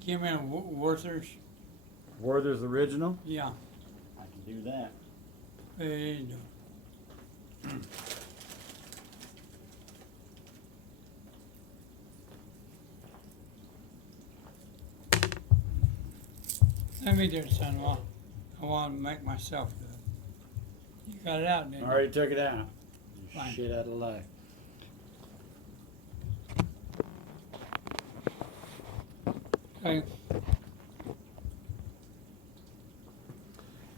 Give me a Werther's. Werther's original? Yeah. I can do that. Please do. Let me do it, son-in-law. I want to make myself do it. You got it out, didn't I you? already took it out. You Fine. shit out of life. Okay.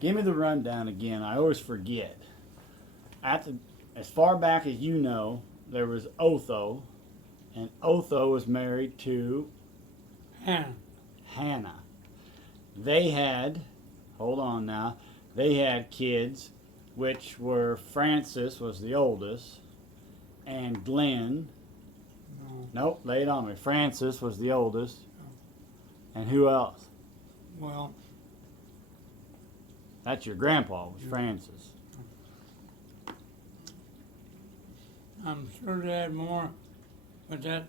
Give me the rundown again. I always forget. As far back as you know, there was Otho, and Otho was married to Hannah. Hannah. They had, hold on now, they had kids, which were Francis was the oldest, and Glenn. No. Nope, lay it on me. Francis was the oldest, and who else? Well, That's your grandpa, was Yeah. Francis. I'm sure they had more, but that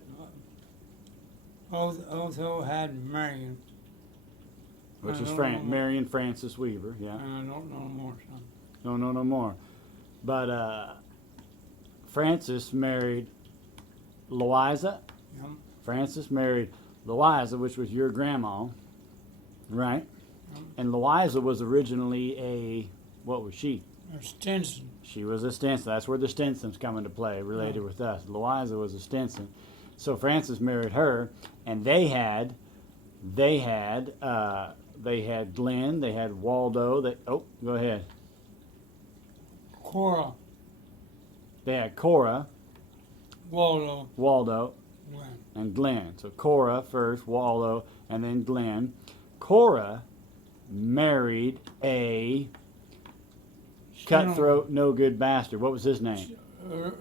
Otho had Marion. Which I was don't know. Marion Francis Weaver, yeah. And I don't know more, son. No more. But Francis married Louisa. Yep. Francis married Louisa, which was your grandma, right? Yep. And Louisa was originally a, what was she? Or Stinson. She was a Stinson. That's where the Stinsons come into play, related with us. Louisa was a Stinson. So Francis married her, and they had Glenn, they had Waldo. Go ahead. Cora. They had Cora, Waldo. Waldo, Glenn. and Glenn. So Cora first, Waldo, and then Glenn. Cora married a cutthroat, no good bastard. What was his name?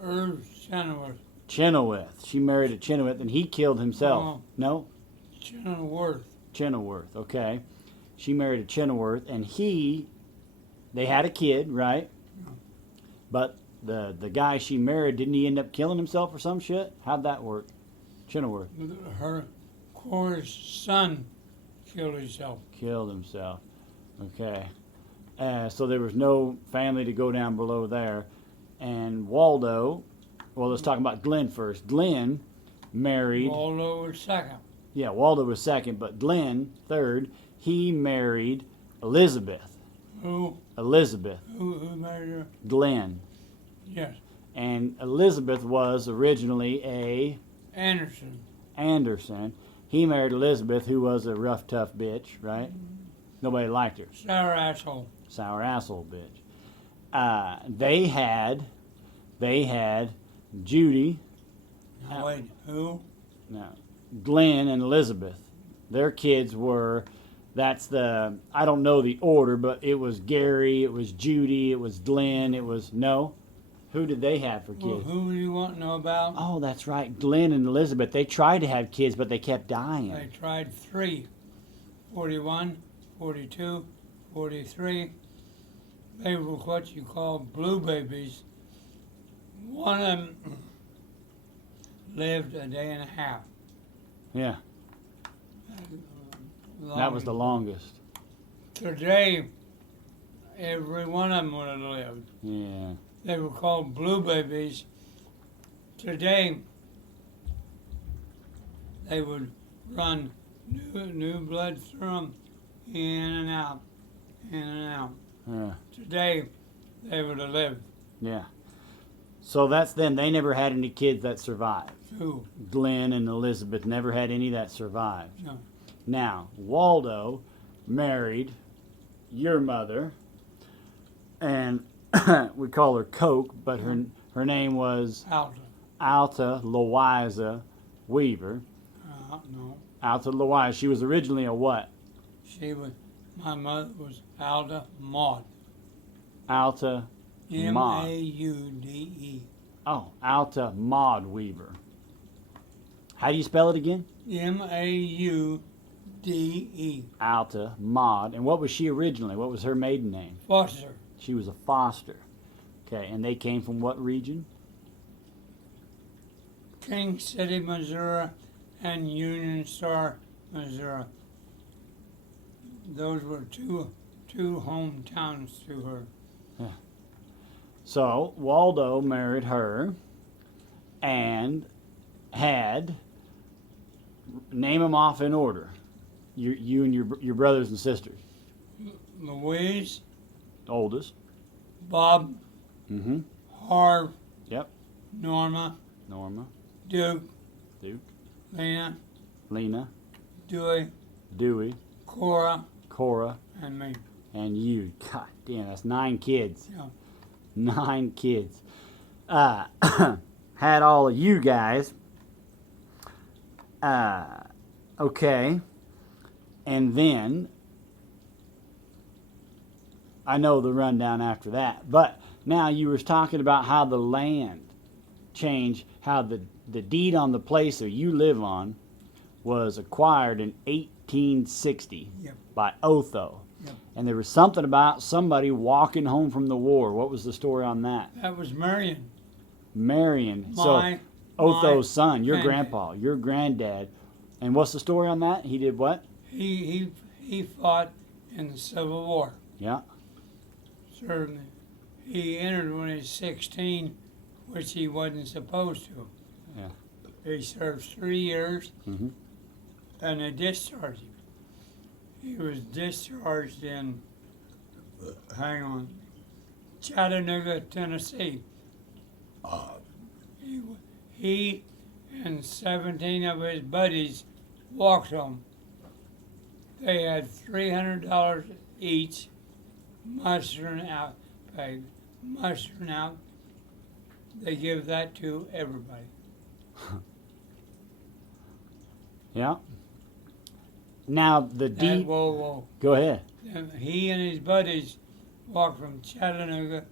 Irv Chenoweth. Chenoweth. She married a Chenoweth, and he killed himself. Oh. No? Chenoweth. Chenoweth, okay. She married a Chenoweth, and they had a kid, right? Yeah. But the guy she married, didn't he end up killing himself or some shit? How'd that work? Chenoweth Her Cora's son killed himself. killed himself. Okay. So there was no family to go down below there. And Waldo, well, let's talk about Glenn first. Glenn married, Waldo was second. yeah, Waldo was second, but Glenn, third, he married Elizabeth. Who married her? Glenn. Yes. And Elizabeth was originally a Anderson. He married Elizabeth, who was a rough, tough bitch, right? Nobody liked her. Sour asshole. Sour asshole bitch. They had Judy, Now wait, who? no, Glenn and Elizabeth. Their kids were, I don't know the order, but it was Gary, it was Judy, it was Glenn, it was, no? Who did they have for Well, kids? who do you want to know about? Oh, that's right, Glenn and Elizabeth. They tried to have kids, but they kept dying. They tried 3. 41, 42, 43. They were what you call blue babies. One of them lived a day and a half. Yeah, that was the longest. Today, every one of them would have lived. Yeah. They were called blue babies. Today, they would run new blood through them, in and out, in and out. Yeah. Today, they would have lived. Yeah. So that's them. They never had any kids that survived. Who? Glenn and Elizabeth never had any that survived. No. Now, Waldo married your mother, and we call her Coke, but her name was Alta. Alta Louisa Weaver. No. Alta Louisa. She was originally a what? My mother was Alta Maud. Alta Maud. Maude. Oh, Alta Maud Weaver. How do you spell it again? Maude. Alta Maud. And what was she originally? What was her maiden name? Foster. She was a Foster. Okay, and they came from what region? King City, Missouri, and Union Star, Missouri. Those were two hometowns to her. So Waldo married her and had, name them off in order. You and your brothers and sisters. Louise, Oldest. Bob, Mm-hmm. Harv, Yep. Norma, Norma. Duke, Duke. Lena, Lena. Dewey, Dewey. Cora, Cora. and me. And you. God damn, that's 9 kids. Yeah. 9 kids. Had all of you guys. Okay. And then I know the rundown after that. But now you was talking about how the land changed, how the deed on the place that you live on was acquired in 1860 Yep. by Otho. Yep. And there was something about somebody walking home from the war. What was the story on that? That was Marion. Marion. My Otho's son, your granddad. grandpa, your granddad. And what's the story on that? He did what? He fought in the Civil War. Yeah. Served. He entered when he was 16, which he wasn't supposed to. Yeah. He served 3 years, Mhm. and they discharged him. He was discharged in, hang on, Chattanooga, Tennessee. He and 17 of his buddies walked home. They had $300 each, mustering out, paid, mustering out. They give that to everybody. Yeah. Now the And, deed. whoa. Go ahead. And he and his buddies walked from Chattanooga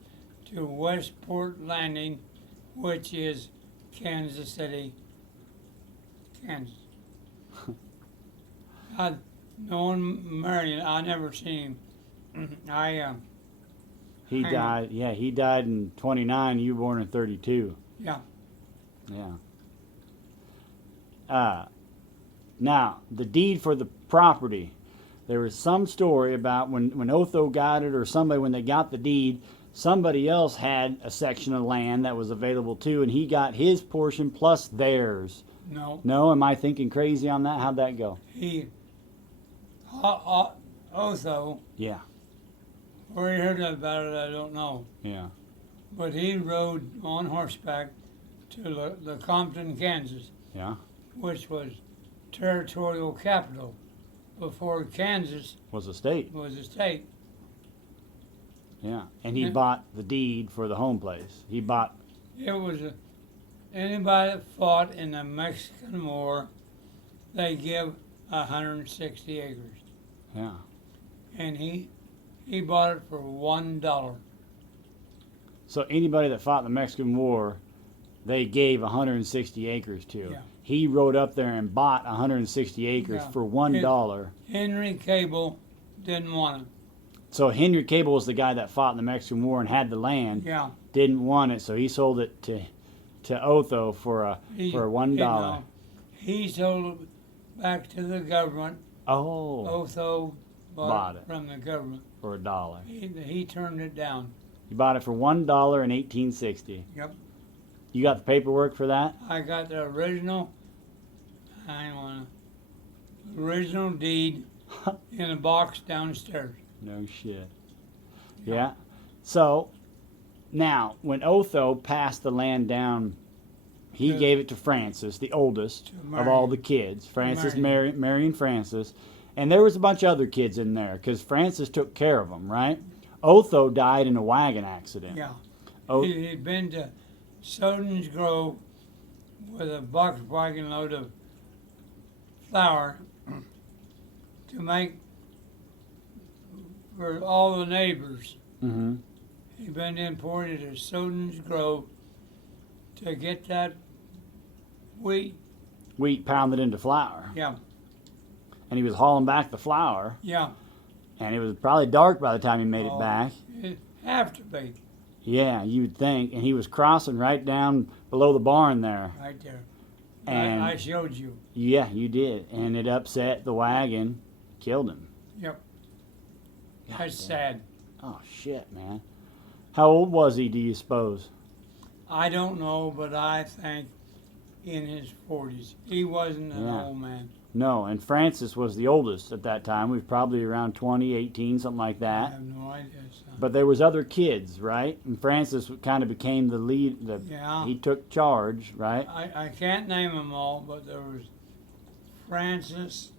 to Westport Landing, which is Kansas City, Kansas. Knowing Marion, I never seen him. He Hang on. died. Yeah, he died in 29. You were born in 32. Yeah. Yeah. Now the deed for the property. There was some story about when Otho got it, or somebody when they got the deed, somebody else had a section of land that was available too, and he got his portion plus theirs. No. No, am I thinking crazy on that? How'd that go? Otho, Yeah. where he heard about it, I don't know. Yeah. But he rode on horseback to Lecompton, Kansas, Yeah. which was territorial capital before Kansas Was a state. was a state. Yeah. And he Yeah. bought the deed for the home place. He bought. It was anybody that fought in the Mexican War, they give 160 acres, Yeah. and he bought it for $1. So anybody that fought in the Mexican War, they gave 160 acres to. Yeah. He rode up there and bought 160 acres Yeah. for $1. Henry Cable didn't want it. So Henry Cable was the guy that fought in the Mexican War and had the land, Yeah. didn't want it, so he sold it to Otho for He- $1. He sold it back to the government. Oh, Otho Bought bought it. it from the government. for $1. He turned it down. He bought it for $1 in 1860. Yep. You got the paperwork for that? I got the original deed in a box downstairs. No shit. Yeah. So now, when Otho passed the land down, he To- gave it to Francis, the oldest To of all Marion. the kids. Francis, Marion. Mary, and Francis. And there was a bunch of other kids in there because Francis took care of them, right? Otho died in a wagon accident. Yeah. Oh, He'd been to Soden's Grove with a box wagon load of flour to make for all the neighbors. mm-hmm. He'd been imported to Soden's Grove to get that wheat wheat pounded into flour. Yeah, And he was hauling back the flour, yeah. and it was probably dark by the time he made it Oh, back. It have to be Yeah, you'd think. And he was crossing right down below the barn there. right there. And I showed you. yeah, you did. And it upset the wagon, killed him. Yep. God That's damn. sad. Oh, shit, man. How old was he, do you suppose? I don't know, but I think in his 40s. He wasn't an Yeah. old man. No, and Francis was the oldest at that time. He was probably around 20, 18, something like I that. have no idea, son. But there was other kids, right? And Francis kind of became the lead. Yeah. He took charge, right? I can't name them all, but there was Francis.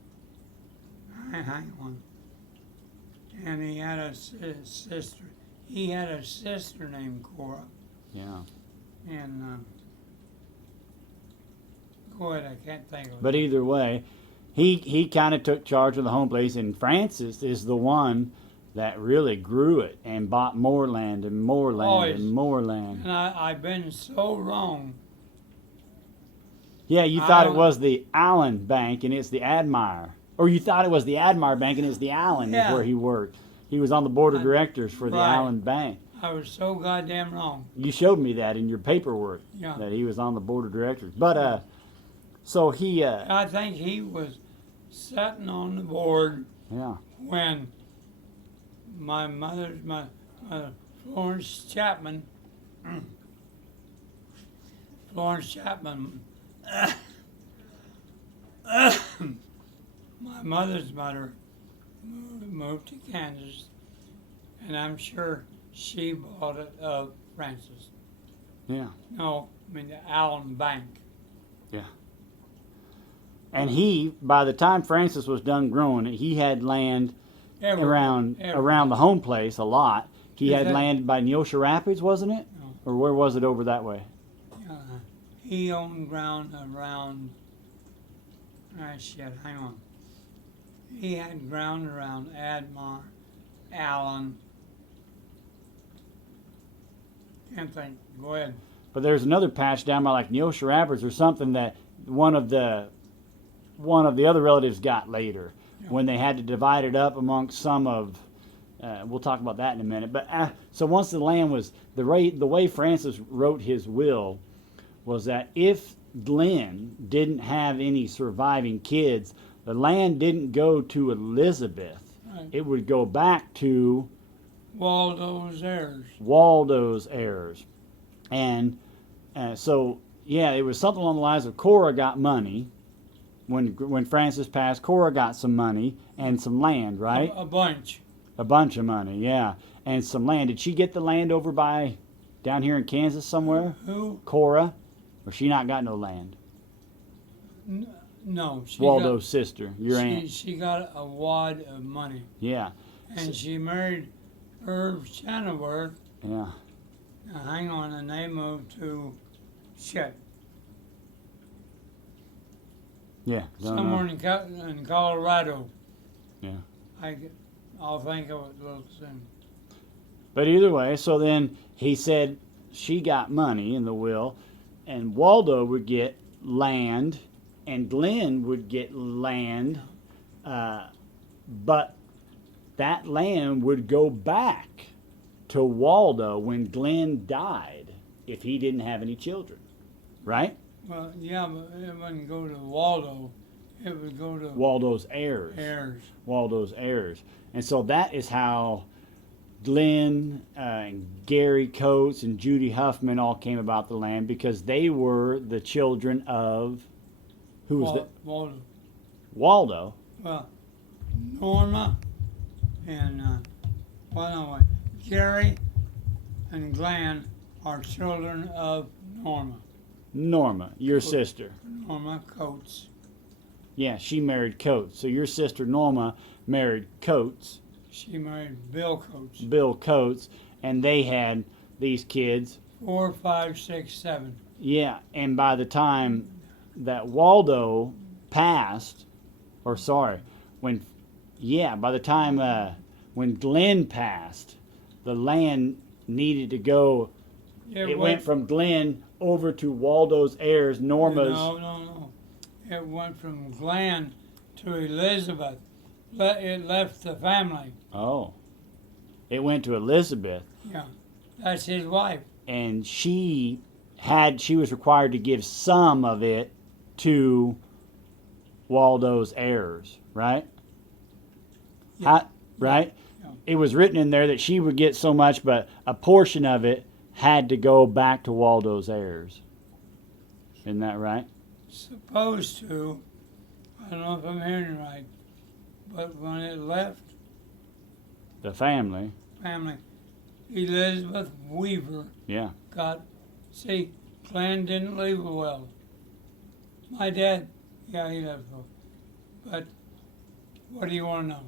Hang on. And he had a sister. He had a sister named Cora. Yeah. And go ahead, I can't think of it. But either way, he kind of took charge of the home place, and Francis is the one that really grew it and bought more land and more land Always. and more land. And I've been so wrong. Yeah, you thought it Allen. was the Allen Bank and it's the Admire. Or you thought it was the Admire Bank and it's the Allen Yeah. is where he worked. He was on the board of directors for the Right. Allen Bank. I was so goddamn wrong. You showed me that in your paperwork, Yeah. that he was on the board of directors. But so he I think he was sitting on the board yeah. when my mother's Florence Chapman my mother's mother moved to Kansas, and I'm sure she bought it of Francis. Yeah. No, I mean the Allen Bank. And he, by the time Francis was done growing it, he had land around the home place a lot. He Is had that- land by Neosha Rapids, wasn't it? No. Or where was it over that way? He owned ground around. Hang on. He had ground around Admar, Allen. Can't think. Go ahead. But there's another patch down by like Neosha Rapids or something that one of the other relatives got later Yeah. when they had to divide it up amongst some of. We'll talk about that in a minute. But so once the land was the way Francis wrote his will was that if Glenn didn't have any surviving kids, the land didn't go to Elizabeth. Right. It would go back to Waldo's heirs. Waldo's heirs. And so, yeah, it was something along the lines of Cora got money. When Francis passed, Cora got some money and some land, right? A bunch. A bunch of money, yeah. And some land. Did she get the land over by down here in Kansas somewhere? Who? Cora? Or she not got no land? No. She Waldo's sister, your got, aunt. She got a wad of money. Yeah, And she married Irv Chenoweth. yeah. Now, hang on, and they moved to shit. Yeah. don't know. Somewhere in Colorado. Yeah. I'll think of it a little soon. But either way, so then he said she got money in the will, and Waldo would get land, and Glenn would get land, but that land would go back to Waldo when Glenn died if he didn't have any children, right? Well, yeah, but it wouldn't go to Waldo. It would go to Waldo's heirs. heirs. Waldo's heirs. And so that is how Glenn and Gary Coates and Judy Huffman all came about the land, because they were the children of who was Waldo. Waldo. Well, Norma and Gary and Glenn are children of Norma, your sister. Norma Coates. Yeah, she married Coates. So your sister Norma married Coates, She married Bill Coates. Bill Coates, and they had these kids. 4, 5, 6, 7. Yeah, and by the time that Waldo passed, by the time when Glenn passed, the land needed to go. It went from Glenn over to Waldo's heirs, Norma's. No. it went from Glenn to Elizabeth. It left the family. Oh. It went to Elizabeth, Yeah, that's his wife. and she was required to give some of it to Waldo's heirs, right? Yeah. Right? Yeah. It was written in there that she would get so much, but a portion of it had to go back to Waldo's heirs. Isn't that right? Supposed to. I don't know if I'm hearing right, but when it left The family. family, Elizabeth Weaver Yeah. got. See, Glenn didn't leave well. My dad, yeah, he left well. But what do you want to know?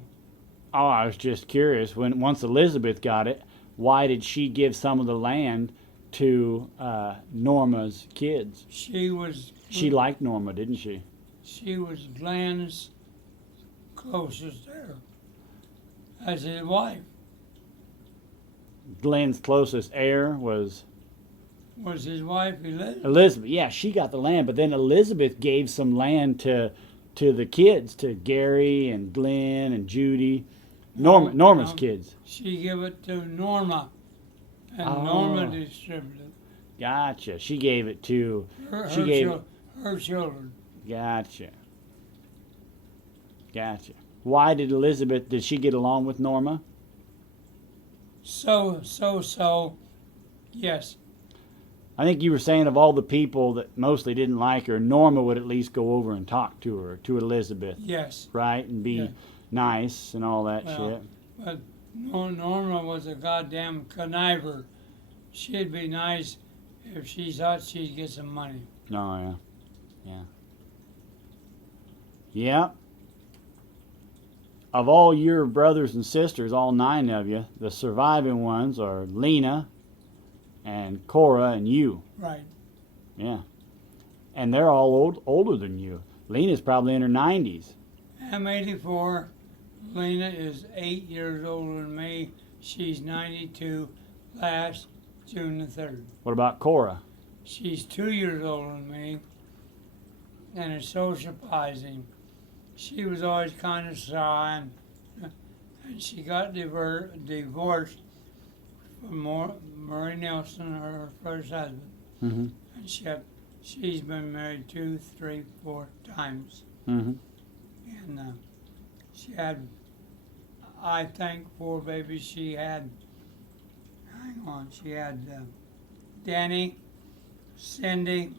Oh, I was just curious. Once Elizabeth got it, why did she give some of the land to Norma's kids? She was. She liked Norma, didn't she? She was Glenn's closest heir as his wife. Glenn's closest heir was Was his wife Elizabeth? Elizabeth. Yeah, she got the land, but then Elizabeth gave some land to the kids, to Gary and Glenn and Judy, Norma's No. kids. She gave it to Norma, and Oh. Norma distributed Gotcha. She gave it to. her, She her, gave chil- her children. Gotcha. Gotcha. Why did Elizabeth? Did she get along with Norma? So, yes, I think you were saying of all the people that mostly didn't like her, Norma would at least go over and talk to her, to Elizabeth, yes. right, and be Yeah. nice and all that Well, shit. But Norma was a goddamn conniver. She'd be nice if she thought she'd get some money. Oh yeah, yeah, yeah. Of all your brothers and sisters, all 9 of you, the surviving ones are Lena and Cora and you. Right. Yeah, and they're all older than you. Lena's probably in her 90s. I'm 84. Lena is 8 years older than me. She's 92. Last June the 3rd. What about Cora? She's 2 years older than me, and it's so surprising. She was always kind of shy, and she got divorced from Murray Nelson, her first husband. Mm-hmm. And she's been married 2, 3, 4 times. Mm-hmm. And she had, I think, 4 babies. She had, hang on, she had Danny, Cindy,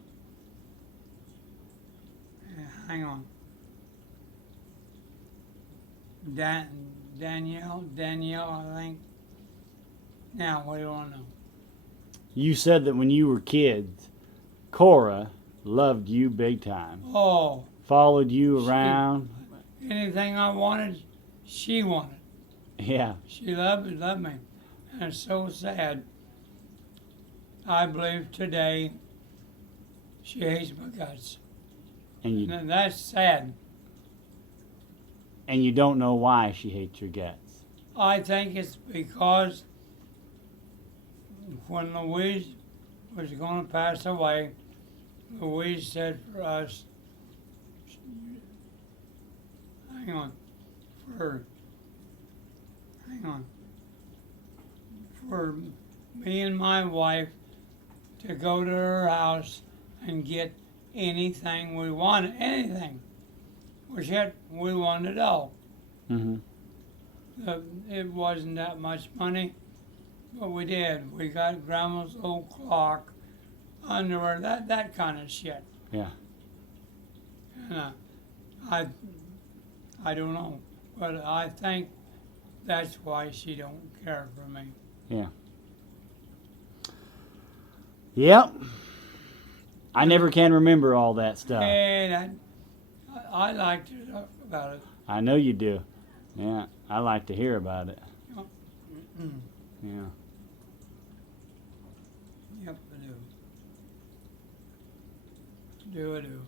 hang on, Danielle, I think. Now, what do you want to know? You said that when you were kids, Cora loved you big time. Oh, Followed you She- around. anything I wanted, she wanted. Yeah. She loved me. And it's so sad. I believe today she hates my guts. And that's sad. And you don't know why she hates your guts. I think it's because when Louise was going to pass away, Louise said for us, hang on, for me and my wife to go to her house and get anything we wanted, anything. Which yet we wanted it all. Mm-hmm. It wasn't that much money, but we did. We got grandma's old clock, underwear, that kind of shit. Yeah. And I don't know, but I think that's why she don't care for me. Yep. I never can remember all that stuff. And I like to talk about it. I know you do. Yeah. I like to hear about it. Mm. Yeah. Yep, I do. I do.